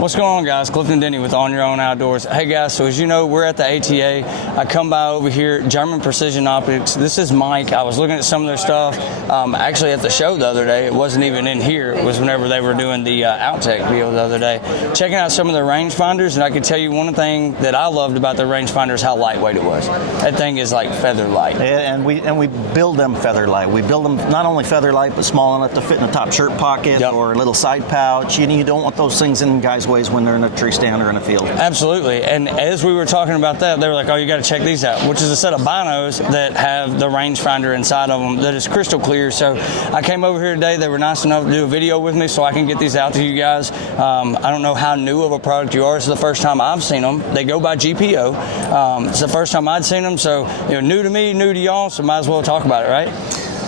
What's going on, guys? Clifton Denny with On Your Own Outdoors. Hey guys, so as you know, we're at the ATA. I come by over here, German Precision Optics. This is Mike. I was looking at some of their stuff actually at the show the other day. It wasn't even in here. It was whenever they were doing the Outtech video the other day. Checking out some of their rangefinders, and I can tell you one thing that I loved about the rangefinder is how lightweight it was. That thing is like feather light. And we build them feather light. We build them not only feather light, but small enough to fit in the top shirt pocket or a little side pouch. You don't want those things in guys' ways when they're in a tree stand or in a field. Absolutely. And as we were talking about that, they were like, oh, you got to check these out, which is a set of binos that have the rangefinder inside of them that is crystal clear. So I came over here today. They were nice enough to do a video with me so I can get these out to you guys. I don't know how new of a product you are. It's the first time I've seen them. They go by GPO. It's the first time I'd seen them. So, new to me, new to y'all, so might as well talk about it, right?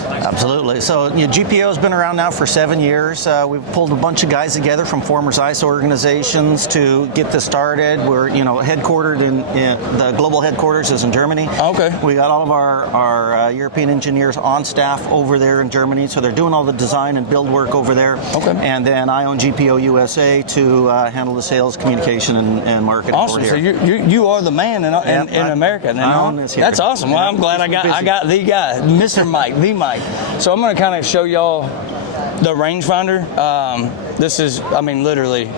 Absolutely. So GPO has been around now for 7 years. We've pulled a bunch of guys together from former Zeiss organizations to get this started. We're headquartered in the global headquarters is in Germany. Okay. We got all of our European engineers on staff over there in Germany, so they're doing all the design and build work over there. Okay. And then I own GPO USA to handle the sales, communication, and marketing. Awesome. Over here. So you are the man in America. Then, I own this here. That's awesome. Well, I'm glad I got the guy, Mr. Mike, the Mike. So I'm going to kind of show y'all the rangefinder. This is, literally,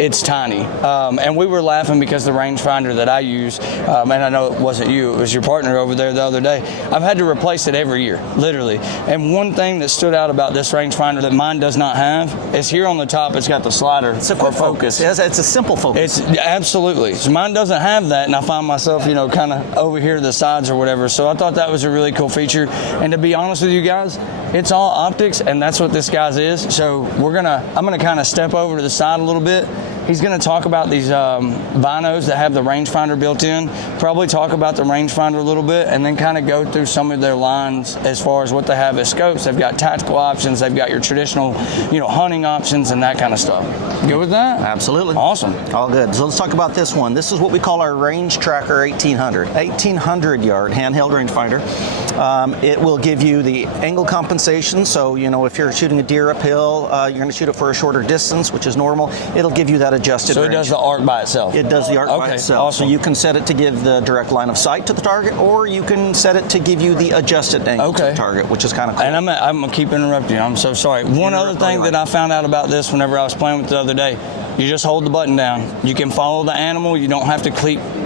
it's tiny. And we were laughing because the rangefinder that I use, and I know it wasn't you, it was your partner over there the other day, I've had to replace it every year, literally. And one thing that stood out about this rangefinder that mine does not have is here on the top, it's got the slider for focus. It's a simple focus. It's absolutely. So mine doesn't have that, and I find myself, kind of over here to the sides or whatever. So I thought that was a really cool feature. And to be honest with you guys, it's all optics, and that's what this guy's is. So I'm gonna kind of step over to the side a little bit. He's going to talk about these binos that have the rangefinder built in, probably talk about the rangefinder a little bit, and then kind of go through some of their lines as far as what they have as scopes. They've got tactical options, they've got your traditional, hunting options and that kind of stuff. Good with that? Absolutely. Awesome. All good. So let's talk about this one. This is what we call our Range Tracker 1800. 1800 yard handheld rangefinder. It will give you the angle compensation. So, if you're shooting a deer uphill, you're going to shoot it for a shorter distance, which is normal. It'll give you that adjusted So range. It does the arc by itself? It does the arc by itself. Awesome. So you can set it to give the direct line of sight to the target, or you can set it to give you the adjusted angle to the target, which is kind of cool. And I'm going to keep interrupting you. I'm so sorry. One other thing that I found out about this whenever I was playing with it the other day, you just hold the button down. You can follow the animal. You don't have to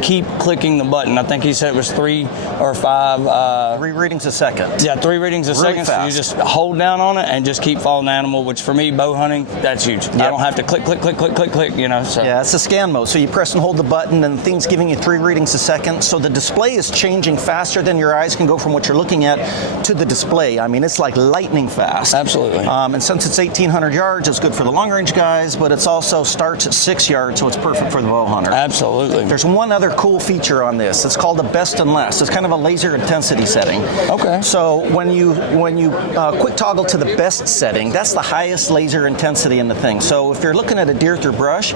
keep clicking the button. I think he said it was 3 or 5. 3 readings a second. Yeah, 3 readings a second. Fast. So you just hold down on it and just keep following the animal, which for me, bow hunting, that's huge. Yep. I don't have to click, click, click, click, click, click, So. Yeah, it's a scan mode. So you press and hold the button, and the thing's giving you 3 readings a second. So the display is changing faster than your eyes can go from what you're looking at to the display. It's like lightning fast. Absolutely. And since it's 1,800 yards, it's good for the long range guys, but it's also starts at 6 yards, so it's perfect for the bow hunter. Absolutely. There's one other cool feature on this. It's called the best and less. It's kind of a laser intensity setting. Okay. So when you quick toggle to the best setting, that's the highest laser intensity in the thing. So if you're looking at a deer through brush,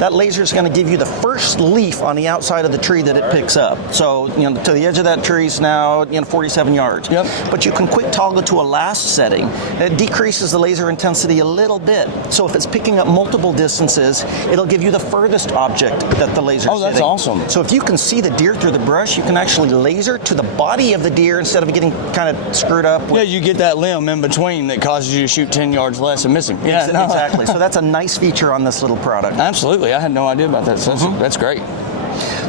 that laser is going to give you the first leaf on the outside of the tree that it picks up. So to the edge of that tree is now 47 yards. Yep. But you can quick toggle to a last setting. It decreases the laser intensity a little bit. So if it's picking up multiple distances, it'll give you the furthest object that the laser is Oh, that's hitting. awesome. So if you can see the deer through the brush, you can actually laser to the body of the deer instead of getting kind of screwed up. Yeah, you get that limb in between that causes you to shoot 10 yards less and missing. Yeah, exactly. So that's a nice feature on this little product. Absolutely. I had no idea about that. So that's great.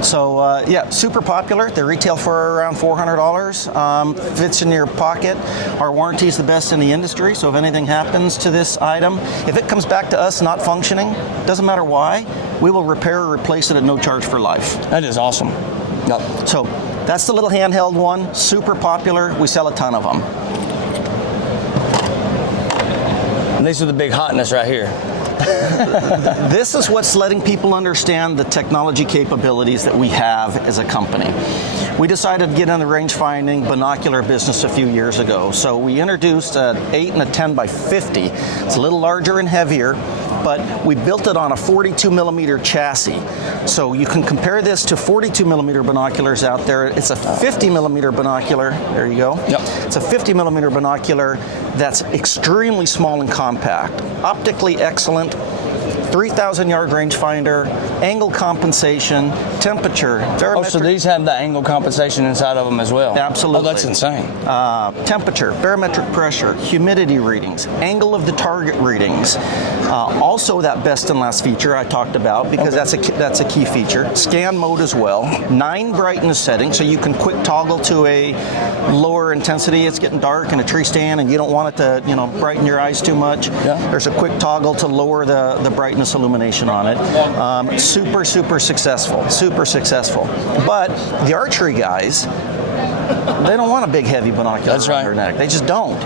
So super popular. They retail for around $400. Fits in your pocket. Our warranty is the best in the industry. So if anything happens to this item, if it comes back to us not functioning, doesn't matter why, we will repair or replace it at no charge for life. That is awesome. Yep. So that's the little handheld one. Super popular. We sell a ton of them. And these are the big hotness right here. This is what's letting people understand the technology capabilities that we have as a company. we decided to get in the range finding binocular business a few years ago. So we introduced an 8 and a 10 by 50. It's a little larger and heavier, but we built it on a 42 millimeter chassis. So you can compare this to 42 millimeter binoculars out there. It's a 50 millimeter binocular. There you go. Yep. It's a 50 millimeter binocular that's extremely small and compact, optically excellent, 3,000 yard rangefinder, angle compensation, temperature, barometric. Oh, so these have the angle compensation inside of them as well? Absolutely. Oh, that's insane. Temperature, barometric pressure, humidity readings, angle of the target readings. Also that best and last feature I talked about, because that's a key feature. Scan mode as well. 9 brightness settings, so you can quick toggle to a lower intensity. It's getting dark in a tree stand and you don't want it to, brighten your eyes too much. Yeah. There's a quick toggle to lower the brightness illumination on it. Super successful. But the archery guys, they don't want a big heavy binocular around their neck. They just don't.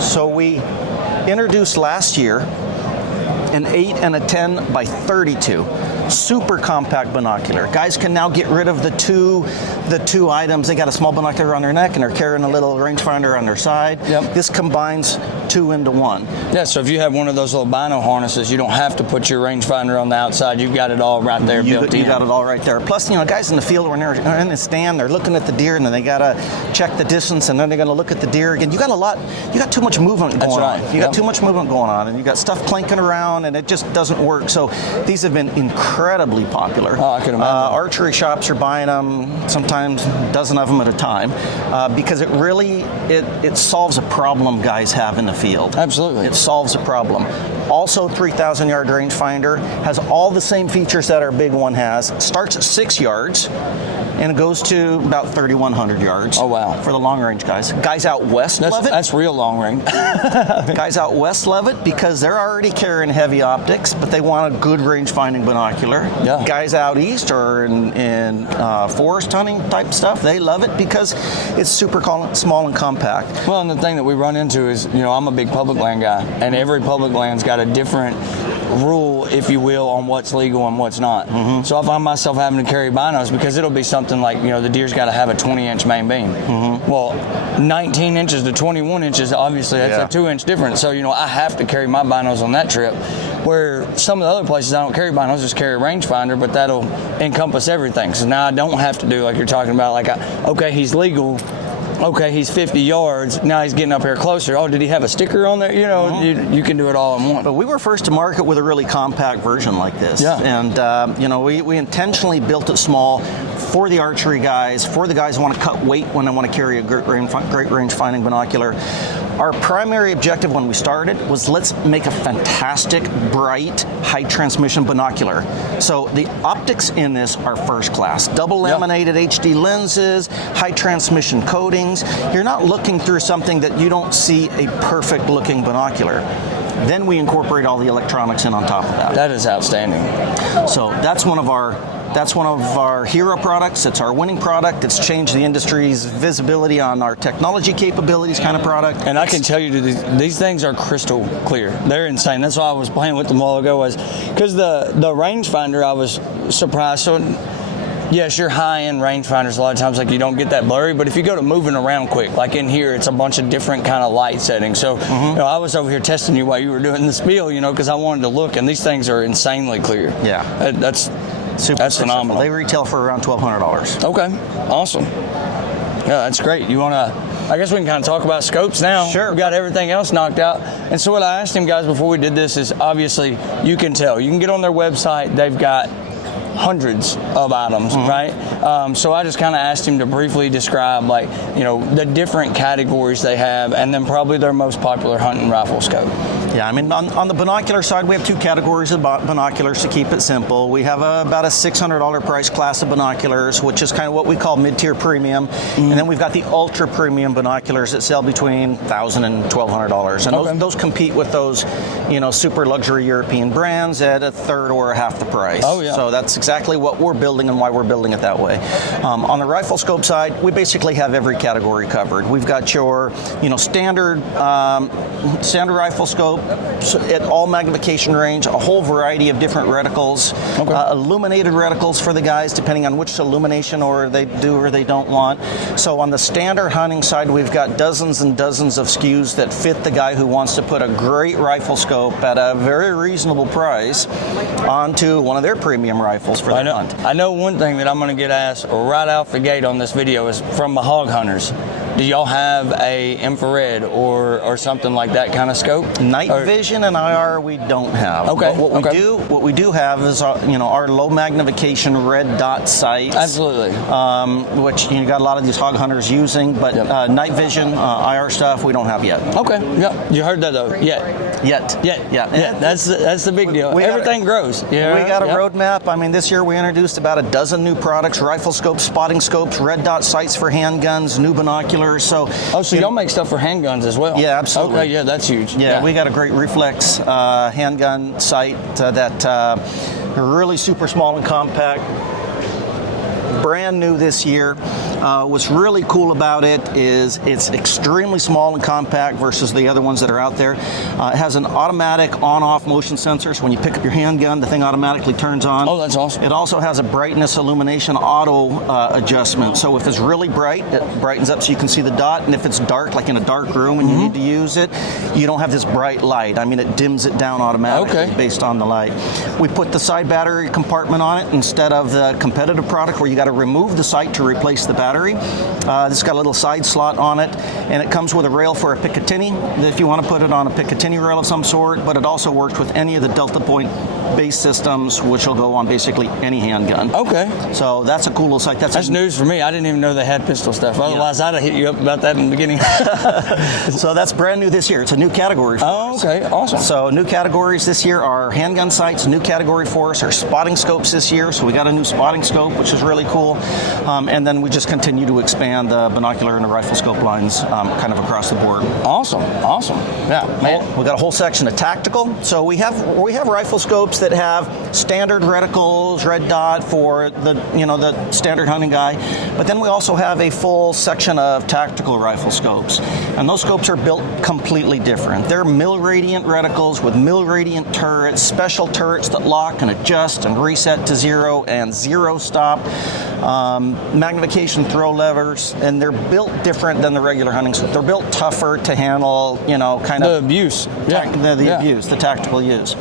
So we introduced last year an 8 and a 10 by 32. Super compact binocular. Guys can now get rid of the two items. They got a small binocular on their neck and they're carrying a little rangefinder on their side. Yep. This combines 2 into 1. Yeah, so if you have one of those little bino harnesses, you don't have to put your rangefinder on the outside. You've got it all right there built in. You got it all right there. Plus, guys in the field, when they're in the stand, they're looking at the deer and then they got to check the distance and then they're going to look at the deer again. You got too much movement going on. You got too much movement going on and you got stuff clanking around and it just doesn't work. So these have been incredibly popular. Oh, I can imagine. Archery shops are buying them, sometimes a dozen of them at a time, because it really solves a problem guys have in the field. Absolutely. It solves a problem. Also, 3,000 yard rangefinder has all the same features that our big one has. Starts at 6 yards and it goes to about 3,100 yards. Oh, wow. For the long range guys. Guys out west love it. That's real long range. Guys out west love it because they're already carrying heavy optics, but they want a good range finding binocular. Yeah. Guys out east or in forest hunting type stuff, they love it because it's super small and compact. Well, and the thing that we run into is, I'm a big public land guy, and every public land's got a different rule, if you will, on what's legal and what's not. Mm-hmm. So I find myself having to carry binos because it'll be something like, the deer's got to have a 20-inch main beam. Mm-hmm. Well, 19 inches to 21 inches, obviously that's a 2-inch difference. So, I have to carry my binos on that trip, where some of the other places I don't carry binos, just carry a rangefinder, but that'll encompass everything. So now I don't have to do like you're talking about, okay, he's legal. Okay, he's 50 yards. Now he's getting up here closer. Oh, did he have a sticker on there? You can do it all in one. But we were first to market with a really compact version like this. Yeah. And, we intentionally built it small for the archery guys, for the guys who want to cut weight when they want to carry a great range finding binocular. Our primary objective when we started was let's make a fantastic, bright, high transmission binocular. So the optics in this are first class. Double laminated HD lenses, high transmission coatings. You're not looking through something that you don't see a perfect looking binocular. Then we incorporate all the electronics in on top of that. That is outstanding. So that's one of our hero products. It's our winning product. It's changed the industry's visibility on our technology capabilities kind of product. And I can tell you, these things are crystal clear. They're insane. That's why I was playing with them a while ago, because the rangefinder, I was surprised. So yes, your high-end rangefinders, a lot of times you don't get that blurry, but if you go to moving around quick, like in here, it's a bunch of different kind of light settings. So I was over here testing you while you were doing the spiel, because I wanted to look, and these things are insanely clear. Yeah. That's phenomenal. They retail for around $1,200. Okay, awesome. Yeah, that's great. You want to, I guess we can kind of talk about scopes now. Sure. We got everything else knocked out. And so what I asked him guys before we did this is, obviously, you can tell. You can get on their website. They've got hundreds of items, right? So I just kind of asked him to briefly describe, the different categories they have, and then probably their most popular hunting rifle scope. Yeah, on the binocular side, we have 2 categories of binoculars to keep it simple. We have about a $600 price class of binoculars, which is kind of what we call mid-tier premium. And then we've got the ultra premium binoculars that sell between $1,000 and $1,200. And those compete with those, super luxury European brands at a third or a half the price. Oh, yeah. So that's exactly what we're building and why we're building it that way. On the rifle scope side, we basically have every category covered. We've got your, standard rifle scope, at all magnification range, a whole variety of different reticles, illuminated reticles for the guys, depending on which illumination or they do or they don't want. So on the standard hunting side, we've got dozens and dozens of SKUs that fit the guy who wants to put a great rifle scope at a very reasonable price onto one of their premium rifles for the hunt. I know one thing that I'm going to get asked right out the gate on this video is from the hog hunters. Do y'all have a infrared or something like that kind of scope? Night vision and IR we don't have. Okay. But what we do have is our low magnification red dot sights. Absolutely. Which you got a lot of these hog hunters using, but night vision, IR stuff we don't have yet. Okay. Yeah. You heard that though. Yet. Yeah. That's the big deal. Everything grows. Yeah. We got a roadmap. I mean, this year we introduced about a dozen new products: rifle scopes, spotting scopes, red dot sights for handguns, new binoculars. So y'all make stuff for handguns as well? Yeah, absolutely. Okay, yeah, that's huge. Yeah, we got a great reflex handgun sight that really super small and compact. Brand new this year. What's really cool about it is it's extremely small and compact versus the other ones that are out there. It has an automatic on-off motion sensor, so when you pick up your handgun, the thing automatically turns on. Oh, that's awesome. It also has a brightness illumination auto adjustment. So if it's really bright, it brightens up so you can see the dot, and if it's dark, like in a dark room and you need to use it, you don't have this bright light. I mean, it dims it down automatically based on the light. We put the side battery compartment on it instead of the competitive product where you got to remove the sight to replace the battery. This got a little side slot on it, and it comes with a rail for a Picatinny if you want to put it on a Picatinny rail of some sort, but it also works with any of the Delta Point base systems, which will go on basically any handgun. Okay. So that's a cool little sight. That's news for me. I didn't even know they had pistol stuff. Otherwise, I'd have hit you up about that in the beginning. So that's brand new this year. It's a new category for us. Okay. Awesome. So new categories this year are handgun sights. New category for us are spotting scopes this year. So we got a new spotting scope, which is really cool. And then we just continue to expand the binocular and the rifle scope lines kind of across the board. Awesome. Yeah, man. We got a whole section of tactical. So we have rifle scopes that have standard reticles, red dot for the standard hunting guy. But then we also have a full section of tactical rifle scopes. And those scopes are built completely different. They're mil-radiant reticles with mil-radiant turrets, special turrets that lock and adjust and reset to zero and zero stop. Magnification throw levers, and they're built different than the regular hunting scope. They're built tougher to handle, kind of the abuse. Abuse, the tactical use.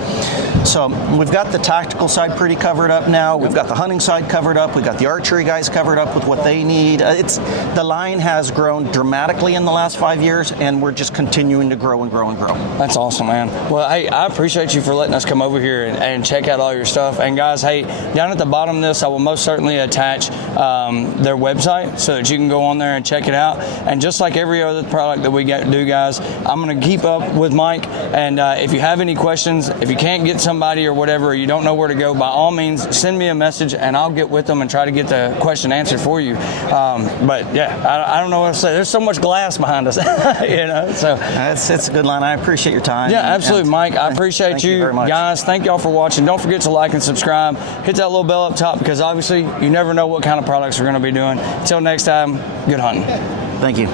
So we've got the tactical side pretty covered up now. We've got the hunting side covered up. We've got the archery guys covered up with what they need. The line has grown dramatically in the last 5 years, and we're just continuing to grow and grow and grow. That's awesome, man. Well, hey, I appreciate you for letting us come over here and check out all your stuff. And guys, hey, down at the bottom of this, I will most certainly attach their website so that you can go on there and check it out. And just like every other product that we do, guys, I'm going to keep up with Mike. And if you have any questions, if you can't get somebody or whatever, or you don't know where to go, by all means, send me a message and I'll get with them and try to get the question answered for you. But yeah, I don't know what to say. There's so much glass behind us, So it's a good line. I appreciate your time. Yeah, absolutely, Mike. I appreciate you very much. guys. Thank y'all for watching. Don't forget to like and subscribe. Hit that little bell up top because obviously you never know what kind of products we're going to be doing. Until next time, good hunting. Thank you.